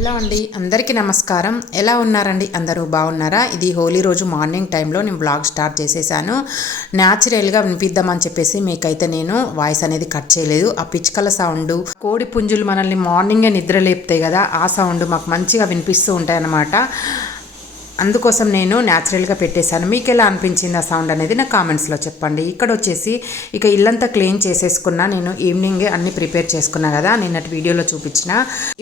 Hello అండి అందరికీ నమస్కారం. ఎలా ఉన్నారండి? అందరూ బాగున్నారా? ఇది హోలీ రోజు మార్నింగ్ టైంలో నేను బ్లాగ్ స్టార్ట్ చేసేసాను. న్యాచురల్గా వినిపిద్దామని చెప్పేసి మీకైతే నేను వాయిస్ అనేది కట్ చేయలేదు. ఆ పిచ్చుకల సౌండ్ కోడి పుంజులు మనల్ని మార్నింగే నిద్ర లేపుతాయి కదా ఆ సౌండ్ మాకు మంచిగా వినిపిస్తూ ఉంటాయి అన్నమాట అందుకోసం నేను న్యాచురల్గా పెట్టేశాను. మీకు ఎలా అనిపించింది ఆ సౌండ్ అనేది నా కామెంట్స్లో చెప్పండి. ఇక్కడ వచ్చేసి ఇక ఇల్లంతా క్లీన్ చేసేసుకున్నా నేను ఈవినింగ్ అన్ని ప్రిపేర్ చేసుకున్నా కదా నిన్నటి వీడియోలో చూపించిన.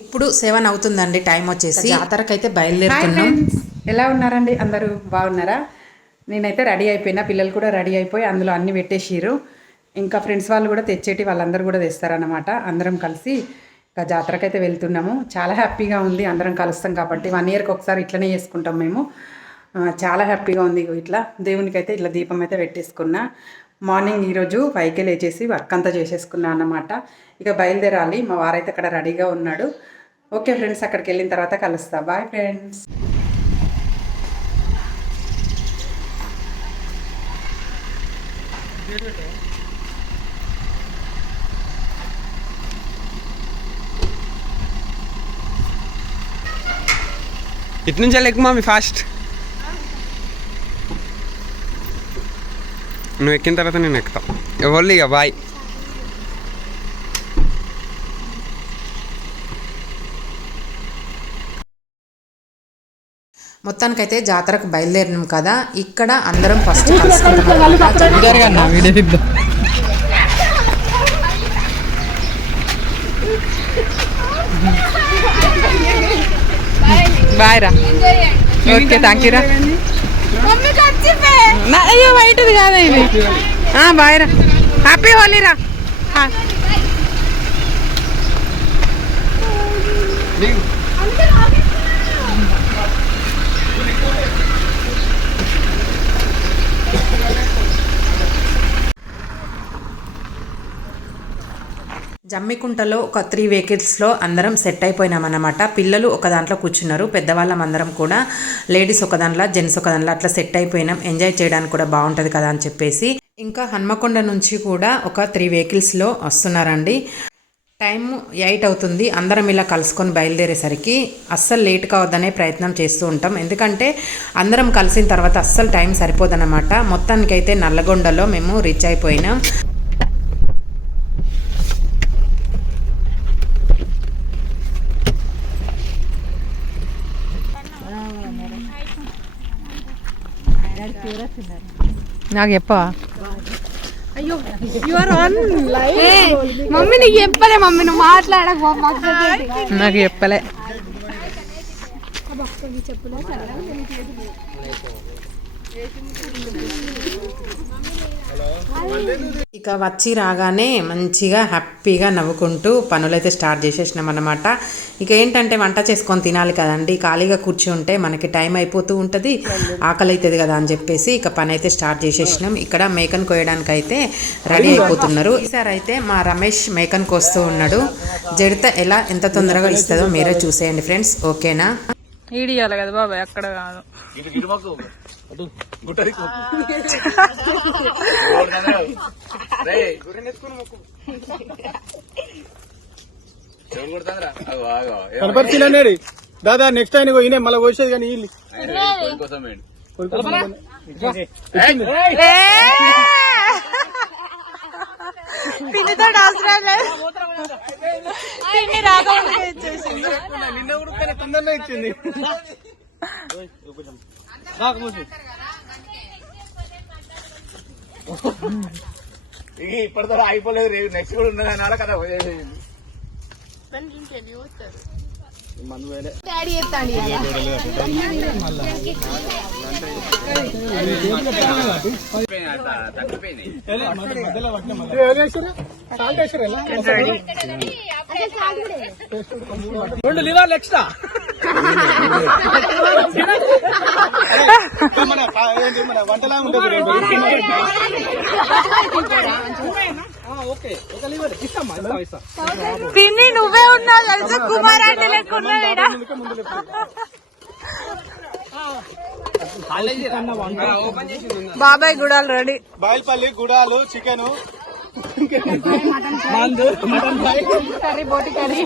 ఇప్పుడు సెవెన్ అవుతుందండి టైం వచ్చేసి. జాతరకైతే బయలుదేరుతున్నాం. ఎలా ఉన్నారండి? అందరూ బాగున్నారా? నేనైతే రెడీ అయిపోయినా పిల్లలు కూడా రెడీ అయిపోయి అందులో అన్ని పెట్టేసిర్రు. ఇంకా ఫ్రెండ్స్ వాళ్ళు కూడా తెచ్చేటి వాళ్ళందరూ కూడా తెస్తారనమాట అందరం కలిసి ఇంకా జాతరకైతే వెళ్తున్నాము. చాలా హ్యాపీగా ఉంది. అందరం కలుస్తాం కాబట్టి వన్ ఇయర్కి ఒకసారి ఇట్లనే చేసుకుంటాం మేము. చాలా హ్యాపీగా ఉంది ఇట్లా. దేవునికి అయితే ఇట్లా దీపం అయితే పెట్టేసుకున్నా. మార్నింగ్ ఈరోజు పైకి లేచేసి వర్క్ అంతా చేసేసుకున్నా అన్నమాట. ఇక బయలుదేరాలి. మా వారైతే అక్కడ రెడీగా ఉన్నాడు. ఓకే ఫ్రెండ్స్ అక్కడికి వెళ్ళిన తర్వాత కలుస్తా. Bye friends. ఇటు నుంచి ఎక్కువ మమ్మీ ఫాస్ట్ నువ్వు ఎక్కిన తర్వాత నేను ఎక్కుతా. ఎవరు ఇక బాయ్ మొత్తానికైతే జాతరకు బయలుదేరినాం కదా ఇక్కడ అందరం ఫస్ట్ కలుసుకుంటాం బాయ్ రా. ఓకే థ్యాంక్ యూ రా. నా అయ్యో వైట్ది కాదా ఇది. బాయ్ రా. హ్యాపీ హోలీ రా ఆ. జమ్మికుంటలో ఒక త్రీ వెహికల్స్లో అందరం సెట్ అయిపోయినామన్నమాట. పిల్లలు ఒక దాంట్లో కూర్చున్నారు పెద్దవాళ్ళం అందరం కూడా లేడీస్ ఒక దాంట్లో జెంట్స్ ఒక దాంట్లో అట్లా సెట్ అయిపోయినాం. ఎంజాయ్ చేయడానికి కూడా బాగుంటుంది కదా అని చెప్పేసి. ఇంకా హన్మకొండ నుంచి కూడా ఒక త్రీ వెహికల్స్లో వస్తున్నారండి. టైం ఎయిట్ అవుతుంది. అందరం ఇలా కలుసుకొని బయలుదేరేసరికి అస్సలు లేట్ కావద్దనే ప్రయత్నం చేస్తూ ఉంటాం. ఎందుకంటే అందరం కలిసిన తర్వాత అస్సలు టైం సరిపోదన్నమాట. మొత్తానికైతే నల్లగొండలో మేము రీచ్ అయిపోయినాం. నాకు చెప్పవా? మమ్మీ నీకు చెప్పలే మమ్మీ నువ్వు మాట్లాడకు నాకు చెప్పలే. ఇక వచ్చి రాగానే మంచిగా హ్యాపీగా నవ్వుకుంటూ పనులైతే స్టార్ట్ చేసేసినాం అనమాట ఇక ఏంటంటే వంట చేసుకొని తినాలి కదండి. ఖాళీగా కూర్చుంటే మనకి టైం అయిపోతూ ఉంటుంది ఆకలి అవుతుంది కదా అని చెప్పేసి ఇక పని అయితే స్టార్ట్ చేసేసినాం. ఇక్కడ మేకను కోయడానికి అయితే రెడీ అయిపోతున్నారు. ఈసారి అయితే మా రమేష్ మేకను కోస్తూ ఉన్నాడు. జడిత ఎలా ఎంత తొందరగా ఇస్తుందో మీరే చూసేయండి ఫ్రెండ్స్. ఓకేనా? ఈడియాలి కదా బాబాయ్ అక్కడ కాదు. కనపరిచినది దాదా నెక్స్ట్ ఆయన ఈయన మళ్ళీ కోసేది కానీ వీళ్ళు పిన్నితో పిన్ని కూడా తొందరనే ఇచ్చింది. మూసి. ఇప్పటితో అయిపోలేదు రేపు నెక్స్ట్ కూడా ఉన్నది అన్నాడు కదా డాడీ ఎత్తాడు ఏ, ఎవరు వేసిర్రు? రెండు లీలాలు ఎక్స్ట్రా మన వంటలా ఉంటుంది పిన్ని నువ్వే ఉన్నావు తెలుసు? కుమార్ అంటే లేపు. బాబాయ్ గుడాలు రెడీ. బాయిల్పల్లి గుడాలు చికెన్. మటన్ ఫ్రై కర్రీ బోటి కర్రీ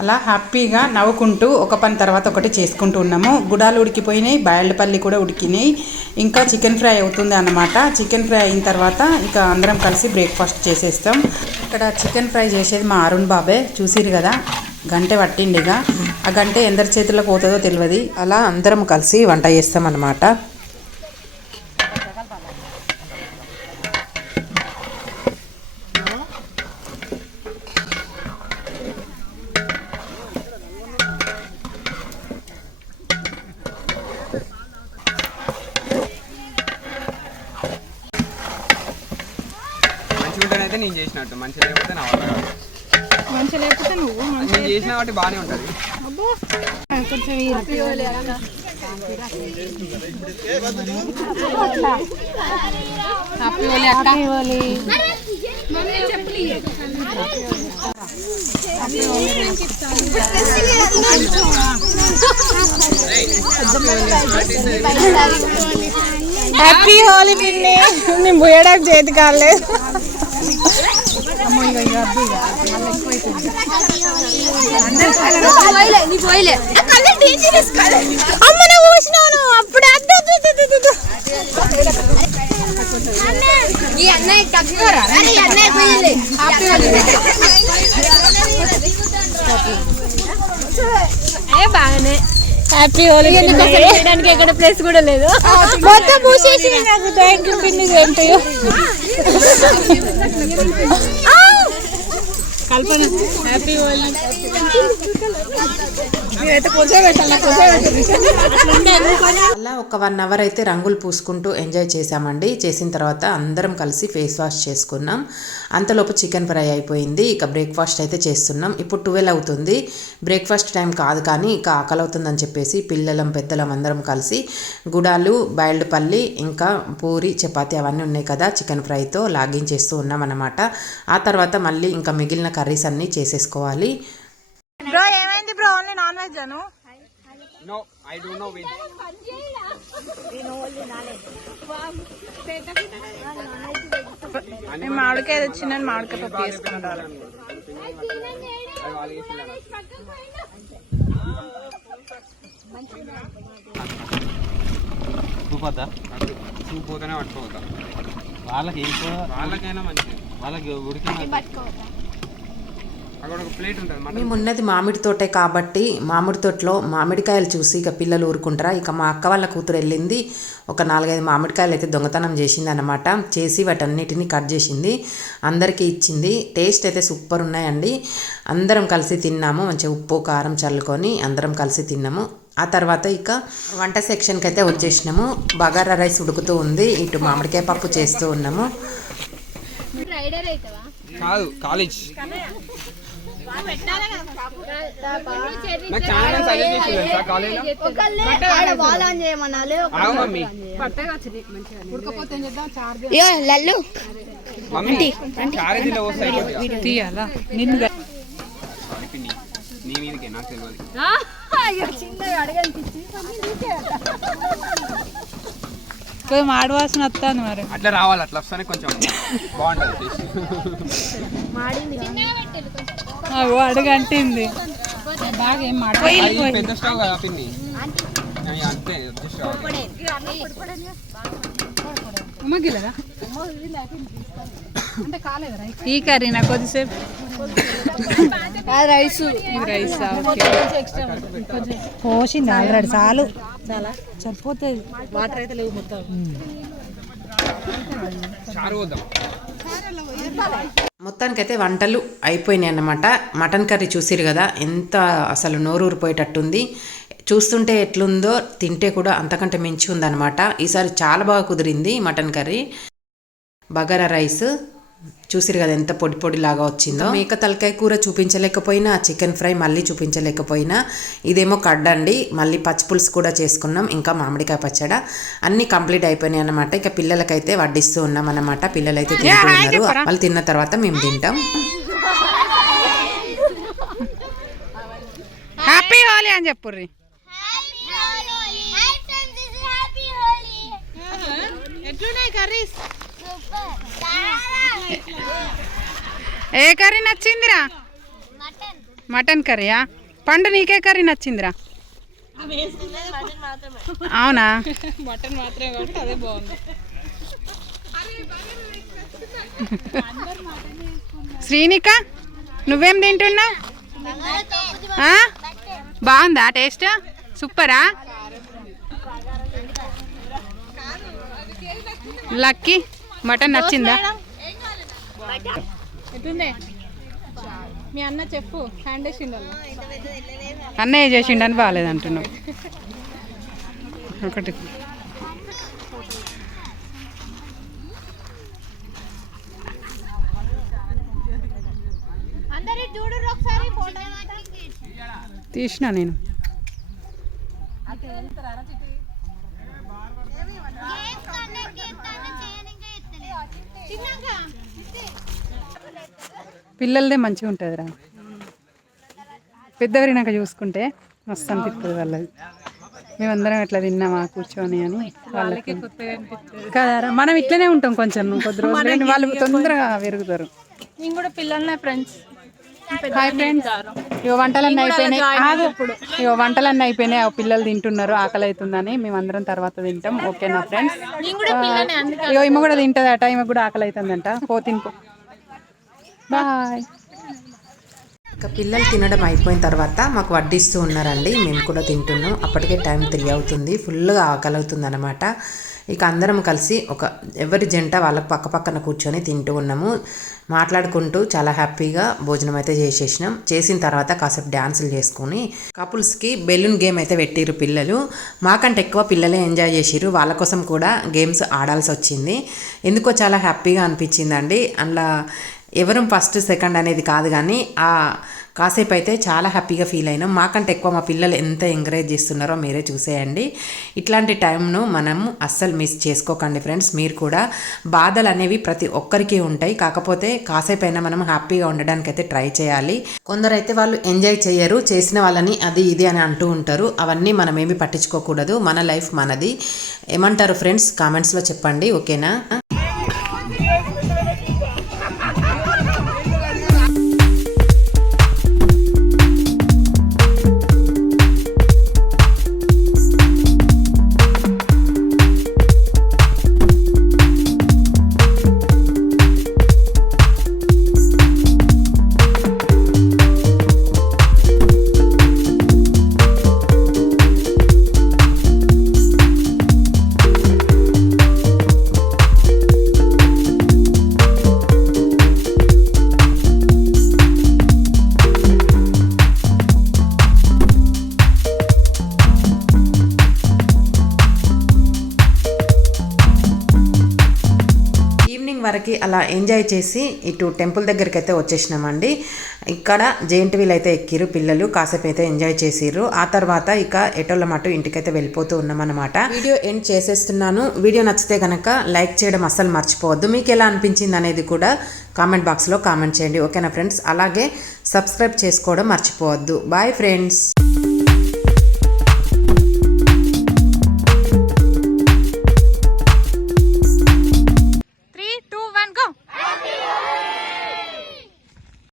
అలా హ్యాపీగా నవ్వుకుంటూ ఒక పని తర్వాత ఒకటి చేసుకుంటూ ఉన్నాము. గుడాలు ఉడికిపోయినాయి బాయల్పల్లి కూడా ఉడికినాయి. ఇంకా చికెన్ ఫ్రై అవుతుంది అన్నమాట. చికెన్ ఫ్రై అయిన తర్వాత ఇక అందరం కలిసి బ్రేక్ఫాస్ట్ చేసేస్తాం. ఇక్కడ చికెన్ ఫ్రై చేసేది మా అరుణ్ బాబే. చూసిరు కదా? గంటె పట్టిండిగా. ఆ గంటె ఎందరి చేతులకు పోతుందో తెలియదు అలా అందరం కలిసి వంట చేస్తాం అన్నమాట మంచిగా ఉంటేనైతే నేను చేసినట్టు. మంచిగా లేకపోతే నా వల్ల మంచిగా లేకపోతే నువ్వు నేను చేసిన కాబట్టి బాగానే ఉంటుంది. కొంచెం హ్యాపీ హోలీ పిన్ని. నేను పోయడానికి చేతి కాలేదు. అమ్మనే పోసినాను అప్పుడు అద్దు అద్దు, అద్దు, అద్దు, అద్దు. హ్యాపీ హోలీ చేయడానికి ఎక్కడ ప్లేస్ కూడా లేదు మొత్తం పూసేసి నాకు థ్యాంక్ యూ పిన్ని thank you Kalpana. Happy Holi అలా ఒక వన్ అవర్ అయితే రంగులు పూసుకుంటూ ఎంజాయ్ చేసామండి చేసిన తర్వాత అందరం కలిసి ఫేస్ వాష్ చేసుకున్నాం. అంతలోపు చికెన్ ఫ్రై అయిపోయింది. ఇక బ్రేక్ఫాస్ట్ అయితే చేస్తున్నాం. ఇప్పుడు ట్వెల్వ్ అవుతుంది. బ్రేక్ఫాస్ట్ టైం కాదు కానీ ఇక ఆకలి అవుతుందని చెప్పేసి పిల్లలం పెద్దలం అందరం కలిసి గుడాలు బాయిల్డ్ పల్లి ఇంకా పూరి చపాతి అవన్నీ ఉన్నాయి కదా చికెన్ ఫ్రైతో లాగిన్ చేస్తూ ఉన్నాం అన్నమాట ఆ తర్వాత మళ్ళీ ఇంకా మిగిలిన కర్రీస్ అన్నీ చేసేసుకోవాలి. బ్రో ఏమైంది bro? Only non veg Anu no I don't know veg నేను మామిడికాయ తెచ్చిన మామిడికాయ పప్పు చేసిందన్న. చూపద్దా? అటు చూపు పోతేనే పట్టుకోవద్దా వాళ్ళకి వాళ్ళకైనా మంచిది. వాళ్ళకి ఉడికిన అక్కడ ఒక ప్లేట్ ఉంటుంది మటన్ మేము ఉన్నది మామిడి తోటే కాబట్టి మామిడి తోటలో మామిడికాయలు చూసి ఇక పిల్లలు ఊరుకుంటారా? ఇక మా అక్క వాళ్ళ కూతురు వెళ్ళింది ఒక నాలుగైదు మామిడికాయలు అయితే దొంగతనం చేసింది అనమాట చేసి వాటన్నిటిని కట్ చేసింది అందరికీ ఇచ్చింది. టేస్ట్ అయితే సూపర్ ఉన్నాయండి. అందరం కలిసి తిన్నాము మంచిగా ఉప్పు కారం చల్లుకొని అందరం కలిసి తిన్నాము. ఆ తర్వాత ఇక వంట సెక్షన్కి అయితే వచ్చేసినాము. బగారా రైస్ ఉడుకుతూ ఉంది ఇటు మామిడికాయ పప్పు చేస్తూ ఉన్నాము. కాదు కాలేజ్? తీయాలా? నిన్ను నీ మీదకే నాకు తెలియదు. పోయి మాడవాసన వస్తాను మరి. అట్లా రావాలి అట్లా వస్తేనే కొంచెం బాగుంటుంది అడుగంటింది బాగా ఏం మాడ అది పెద్ద స్టవ్ కదా పిన్ని అయ్యి అంతే అడ్జస్ట్ రావాలి. ఉమ్మగిలదా ఈ కర్రీ నాకు కొద్దిసేపు. రైస్. రైస్ పోసింది ఆల్రెడీ చాలు. చాలా సరిపోతుంది. వాటర్ అయితే లేవు మొత్తం. చారు వద్దాం మొత్తానికైతే వంటలు అయిపోయినాయి అన్నమాట. మటన్ కర్రీ చూసిరు కదా ఎంత అసలు నోరూరిపోయేటట్టుంది. చూస్తుంటే ఎట్లుందో తింటే కూడా అంతకంటే మించి ఉందన్నమాట. ఈసారి చాలా బాగా కుదిరింది మటన్ కర్రీ. బగారా రైస్ చూసిరు కదా ఎంత పొడి పొడి లాగా వచ్చిందో మేక తలకాయ కూర చూపించలేకపోయినా చికెన్ ఫ్రై మళ్ళీ చూపించలేకపోయినా ఇదేమో కడ్డండి. మళ్ళీ పచ్చిపులుసు కూడా చేసుకున్నాం ఇంకా మామిడికాయ పచ్చడ. అన్నీ కంప్లీట్ అయిపోయినాయి అన్నమాట. ఇక పిల్లలకైతే వడ్డిస్తూ ఉన్నాం అన్నమాట. పిల్లలైతే తింటూ ఉన్నారు. వాళ్ళు తిన్న తర్వాత మేము తింటాం. హ్యాపీ హోలీ అని చెప్పుర్రి. ఎట్లున్నాయి కర్రీస్? ఏ కర్రీ నచ్చిందిరా? మటన్ కర్రీయా? పండు నీకే కర్రీ నచ్చిందిరా? అవునా? మటన్ మాత్రమే కాబట్టి అదే బాగుంది. శ్రీనిక నువ్వేం తింటున్నావు? బాగుందా టేస్ట్? సూపరా? లక్కీ మటన్ నచ్చిందా? ఎట్లుందే? మీ అన్న చెప్పు హ్యాండ్ వేసిండు అన్నయ్య చేసిండని బాగాలేదు అంటున్నావు. ఒకటి. తీసిన నేను. పిల్లలదే మంచిగా ఉంటుంది రా. పెద్దవరినాక చూసుకుంటే మస్తు అనిపిస్తుంది వాళ్ళది. మేమందరం ఇట్లా తిన్నామా కూర్చొని అని వాళ్ళకి. కదరా మనం ఇట్లనే ఉంటాం కొంచెం కొద్ది రోజులు వాళ్ళు తొందరగా పెరుగుతారు. నేను కూడా పిల్లలనే ఫ్రెండ్స్ హాయ్ ఫ్రెండ్స్ ఇగో వంటలన్నీ అయిపోయినాయి. ఇగో వంటలన్నీ అయిపోయినాయి. ఆ పిల్లలు తింటున్నారు ఆకలి అవుతుందని మేమందరం తర్వాత తింటాం. ఓకేనా ఫ్రెండ్స్ ఇగో ఈమె కూడా తింటదట ఈమె కూడా ఆకలి అవుతుందంట పో బాయ్. ఇక పిల్లలు తినడం అయిపోయిన తర్వాత మాకు వడ్డిస్తూ ఉన్నారండి. మేము కూడా తింటున్నాం. అప్పటికే టైం త్రీ అవుతుంది. ఫుల్గా ఆకలి అవుతుంది అనమాట ఇక అందరం కలిసి ఒక ఎవరి జంట వాళ్ళకు పక్క పక్కన కూర్చొని తింటూ ఉన్నాము. మాట్లాడుకుంటూ చాలా హ్యాపీగా భోజనం అయితే చేసేసినాం. చేసిన తర్వాత కాసేపు డ్యాన్సులు చేసుకుని కపుల్స్కి బెలూన్ గేమ్ అయితే పెట్టిరు పిల్లలు. మాకంటే ఎక్కువ పిల్లలే ఎంజాయ్ చేసిరు వాళ్ళ కోసం కూడా గేమ్స్ ఆడాల్సి వచ్చింది. ఎందుకో చాలా హ్యాపీగా అనిపించిందండి. అందులో ఎవరు ఫస్ట్ సెకండ్ అనేది కాదు కానీ ఆ కాసేపు అయితే చాలా హ్యాపీగా ఫీల్ అయినాం. మాకంటే ఎక్కువ మా పిల్లలు ఎంత ఎంకరేజ్ చేస్తున్నారో మీరే చూసేయండి. ఇట్లాంటి టైంను మనము అస్సలు మిస్ చేసుకోకండి ఫ్రెండ్స్ మీరు కూడా బాధలు అనేవి ప్రతి ఒక్కరికి ఉంటాయి. కాకపోతే కాసేపు అయినా మనం హ్యాపీగా ఉండడానికి అయితే ట్రై చేయాలి. కొందరైతే వాళ్ళు ఎంజాయ్ చేయరు. చేసిన వాళ్ళని అది ఇది అని అంటూ ఉంటారు. అవన్నీ మనం ఏమి పట్టించుకోకూడదు. మన లైఫ్ మనది. ఏమంటారు ఫ్రెండ్స్ కామెంట్స్లో చెప్పండి. ఓకేనా? అలా ఎంజాయ్ చేసి ఇటు టెంపుల్ దగ్గరికి అయితే వచ్చేసినామండి. ఇక్కడ జెయింట్ వీల్ అయితే ఎక్కిరు పిల్లలు కాసేపు అయితే ఎంజాయ్ చేసిర్రు. ఆ తర్వాత ఇక ఎటోళ్ళ మటు ఇంటికైతే వెళ్ళిపోతూ ఉన్నామన్నమాట. వీడియో ఎండ్ చేసేస్తున్నాను. వీడియో నచ్చితే కనుక లైక్ చేయడం అస్సలు మర్చిపోవద్దు. మీకు ఎలా అనిపించింది అనేది కూడా కామెంట్ బాక్స్లో కామెంట్ చేయండి. ఓకేనా ఫ్రెండ్స్? అలాగే సబ్స్క్రైబ్ చేసుకోవడం మర్చిపోవద్దు. Bye friends!